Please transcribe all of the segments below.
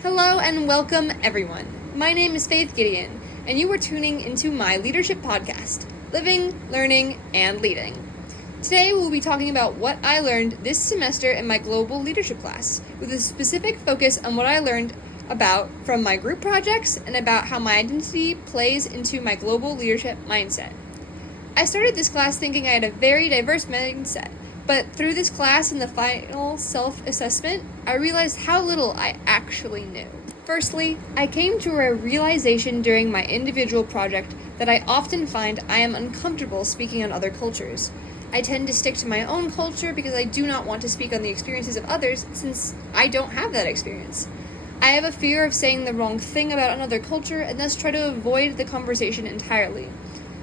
Hello and welcome, everyone. My name is Faith Gideon, and you are tuning into my leadership podcast, Living, Learning, and Leading. Today, we'll be talking about what I learned this semester in my global leadership class, with a specific focus on what I learned about from my group projects and about how my identity plays into my global leadership mindset. I started this class thinking I had a very diverse mindset, but through this class and the final self-assessment, I realized how little I actually knew. Firstly, I came to a realization during my individual project that I often find I am uncomfortable speaking on other cultures. I tend to stick to my own culture because I do not want to speak on the experiences of others since I don't have that experience. I have a fear of saying the wrong thing about another culture and thus try to avoid the conversation entirely.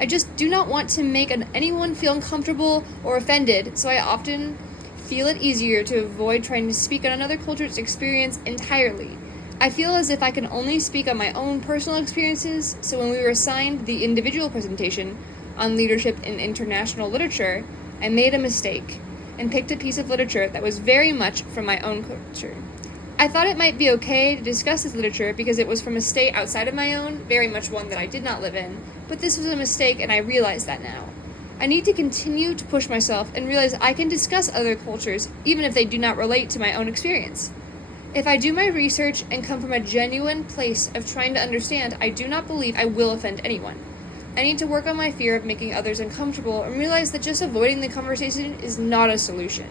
I just do not want to make anyone feel uncomfortable or offended, so I often feel it easier to avoid trying to speak on another culture's experience entirely. I feel as if I can only speak on my own personal experiences, so when we were assigned the individual presentation on leadership in international literature, I made a mistake and picked a piece of literature that was very much from my own culture. I thought it might be okay to discuss this literature because it was from a state outside of my own, very much one that I did not live in, but this was a mistake and I realize that now. I need to continue to push myself and realize I can discuss other cultures even if they do not relate to my own experience. If I do my research and come from a genuine place of trying to understand, I do not believe I will offend anyone. I need to work on my fear of making others uncomfortable and realize that just avoiding the conversation is not a solution.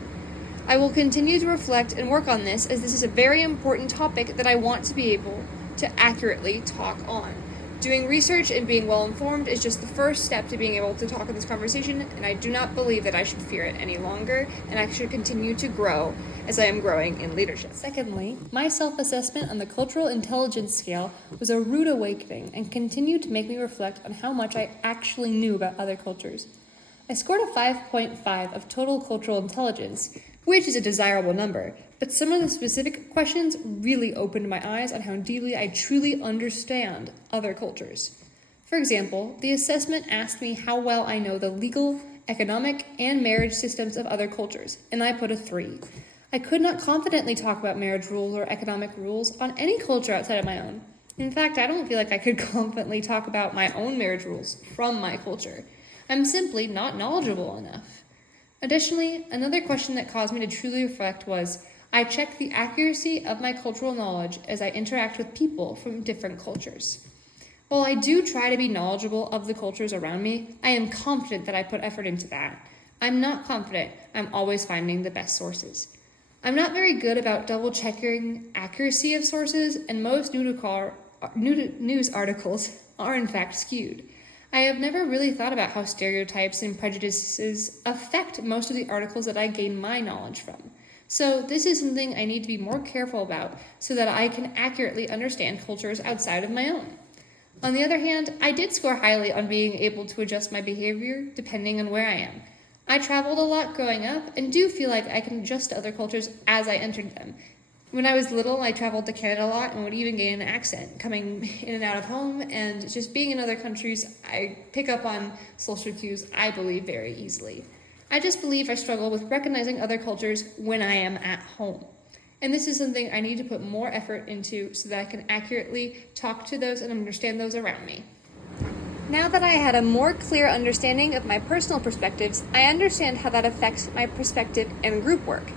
I will continue to reflect and work on this as this is a very important topic that I want to be able to accurately talk on. Doing research and being well informed is just the first step to being able to talk in this conversation, and I do not believe that I should fear it any longer, and I should continue to grow as I am growing in leadership. Secondly, my self-assessment on the cultural intelligence scale was a rude awakening and continued to make me reflect on how much I actually knew about other cultures. I scored a 5.5 of total cultural intelligence, which is a desirable number, but some of the specific questions really opened my eyes on how deeply I truly understand other cultures. For example, the assessment asked me how well I know the legal, economic, and marriage systems of other cultures, and I put a 3. I could not confidently talk about marriage rules or economic rules on any culture outside of my own. In fact, I don't feel like I could confidently talk about my own marriage rules from my culture. I'm simply not knowledgeable enough. Additionally, another question that caused me to truly reflect was, I check the accuracy of my cultural knowledge as I interact with people from different cultures. While I do try to be knowledgeable of the cultures around me, I am confident that I put effort into that. I'm not confident I'm always finding the best sources. I'm not very good about double-checking accuracy of sources, and most news articles are in fact skewed. I have never really thought about how stereotypes and prejudices affect most of the articles that I gain my knowledge from. So this is something I need to be more careful about so that I can accurately understand cultures outside of my own. On the other hand, I did score highly on being able to adjust my behavior depending on where I am. I traveled a lot growing up and do feel like I can adjust to other cultures as I entered them. When I was little, I traveled to Canada a lot and would even gain an accent coming in and out of home, and just being in other countries, I pick up on social cues, I believe, very easily. I just believe I struggle with recognizing other cultures when I am at home. And this is something I need to put more effort into so that I can accurately talk to those and understand those around me. Now that I had a more clear understanding of my personal perspectives, I understand how that affects my perspective and group work.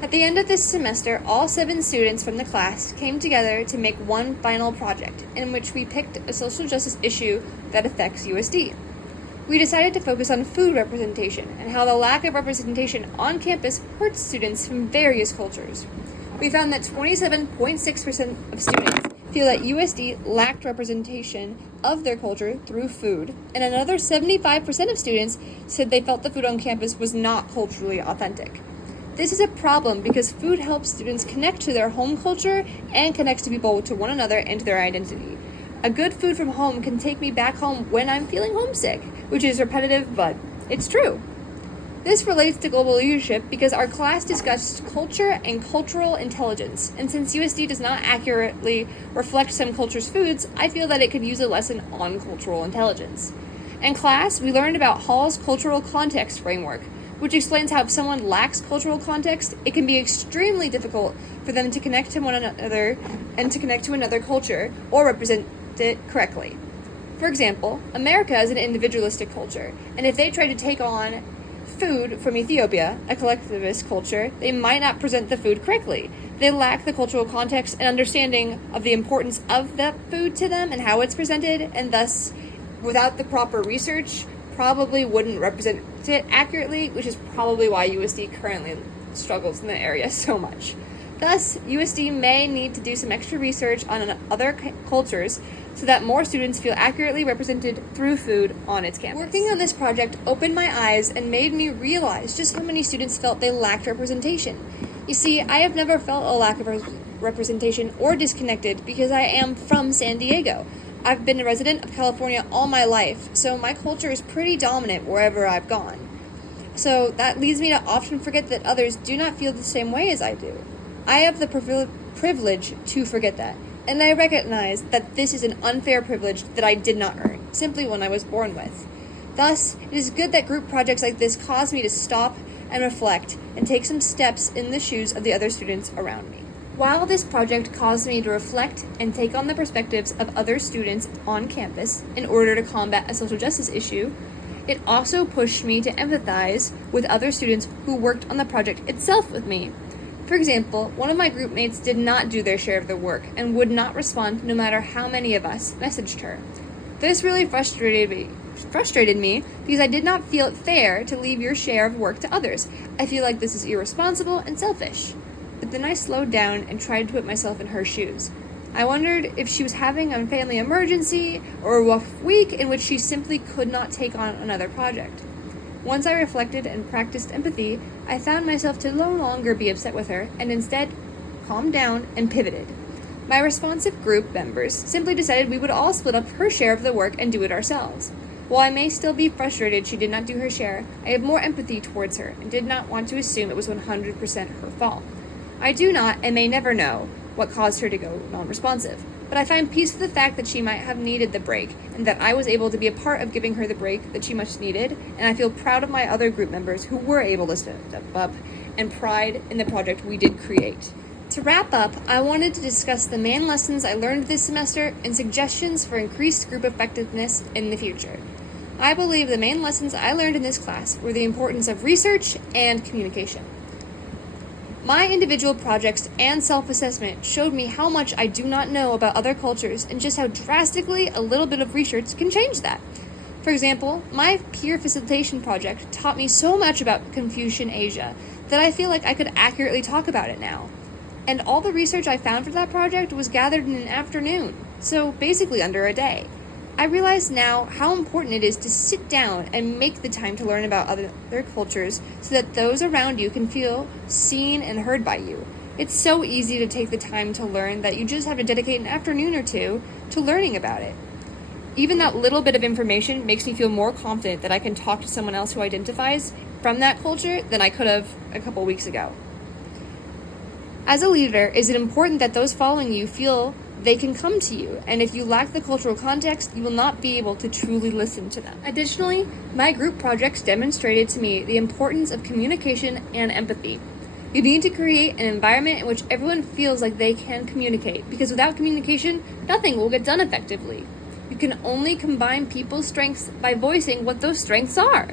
At the end of this semester, all 7 students from the class came together to make one final project, in which we picked a social justice issue that affects USD. We decided to focus on food representation and how the lack of representation on campus hurts students from various cultures. We found that 27.6% of students feel that USD lacked representation of their culture through food, and another 75% of students said they felt the food on campus was not culturally authentic. This is a problem because food helps students connect to their home culture and connects to people, to one another, and to their identity. A good food from home can take me back home when I'm feeling homesick, which is repetitive, but it's true. This relates to global leadership because our class discussed culture and cultural intelligence, and since USD does not accurately reflect some cultures' foods, I feel that it could use a lesson on cultural intelligence. In class, we learned about Hall's cultural context framework, which explains how if someone lacks cultural context, it can be extremely difficult for them to connect to one another and to connect to another culture or represent it correctly. For example, America is an individualistic culture, and if they try to take on food from Ethiopia, a collectivist culture, they might not present the food correctly. They lack the cultural context and understanding of the importance of that food to them and how it's presented, and thus, without the proper research, probably wouldn't represent it accurately, which is probably why USD currently struggles in the area so much. Thus, USD may need to do some extra research on other cultures so that more students feel accurately represented through food on its campus. Working on this project opened my eyes and made me realize just how many students felt they lacked representation. You see, I have never felt a lack of representation or disconnected because I am from San Diego. I've been a resident of California all my life, so my culture is pretty dominant wherever I've gone. So that leads me to often forget that others do not feel the same way as I do. I have the privilege to forget that, and I recognize that this is an unfair privilege that I did not earn, simply when I was born with. Thus, it is good that group projects like this cause me to stop and reflect and take some steps in the shoes of the other students around me. While this project caused me to reflect and take on the perspectives of other students on campus in order to combat a social justice issue, it also pushed me to empathize with other students who worked on the project itself with me. For example, one of my group mates did not do their share of the work and would not respond no matter how many of us messaged her. This really frustrated me because I did not feel it fair to leave your share of work to others. I feel like this is irresponsible and selfish. But then I slowed down and tried to put myself in her shoes. I wondered if she was having a family emergency or a rough week in which she simply could not take on another project. Once I reflected and practiced empathy, I found myself to no longer be upset with her and instead calmed down and pivoted. My responsive group members simply decided we would all split up her share of the work and do it ourselves. While I may still be frustrated she did not do her share, I have more empathy towards her and did not want to assume it was 100% her fault. I do not and may never know what caused her to go non-responsive, but I find peace with the fact that she might have needed the break and that I was able to be a part of giving her the break that she much needed, and I feel proud of my other group members who were able to step up and pride in the project we did create. To wrap up, I wanted to discuss the main lessons I learned this semester and suggestions for increased group effectiveness in the future. I believe the main lessons I learned in this class were the importance of research and communication. My individual projects and self-assessment showed me how much I do not know about other cultures and just how drastically a little bit of research can change that. For example, my peer facilitation project taught me so much about Confucian Asia that I feel like I could accurately talk about it now. And all the research I found for that project was gathered in an afternoon, so basically under a day. I realize now how important it is to sit down and make the time to learn about other cultures so that those around you can feel seen and heard by you. It's so easy to take the time to learn that you just have to dedicate an afternoon or two to learning about it. Even that little bit of information makes me feel more confident that I can talk to someone else who identifies from that culture than I could have a couple weeks ago. As a leader, is it important that those following you feel they can come to you, and if you lack the cultural context, you will not be able to truly listen to them. Additionally, my group projects demonstrated to me the importance of communication and empathy. You need to create an environment in which everyone feels like they can communicate, because without communication, nothing will get done effectively. You can only combine people's strengths by voicing what those strengths are.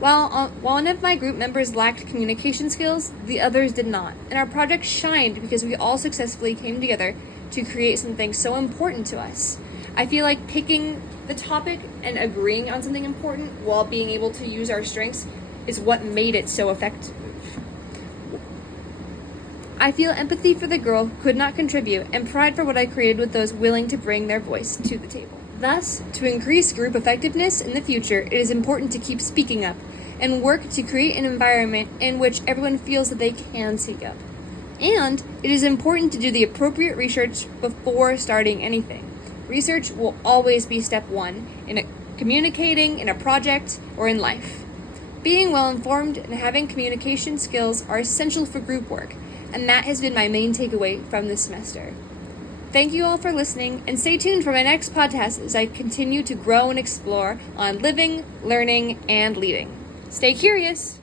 While one of my group members lacked communication skills, the others did not, and our project shined because we all successfully came together to create something so important to us. I feel like picking the topic and agreeing on something important while being able to use our strengths is what made it so effective. I feel empathy for the girl who could not contribute and pride for what I created with those willing to bring their voice to the table. Thus, to increase group effectiveness in the future, it is important to keep speaking up and work to create an environment in which everyone feels that they can speak up. And it is important to do the appropriate research before starting anything. Research will always be step one in communicating, in a project, or in life. Being well-informed and having communication skills are essential for group work, and that has been my main takeaway from this semester. Thank you all for listening, and stay tuned for my next podcast as I continue to grow and explore on living, learning, and leading. Stay curious!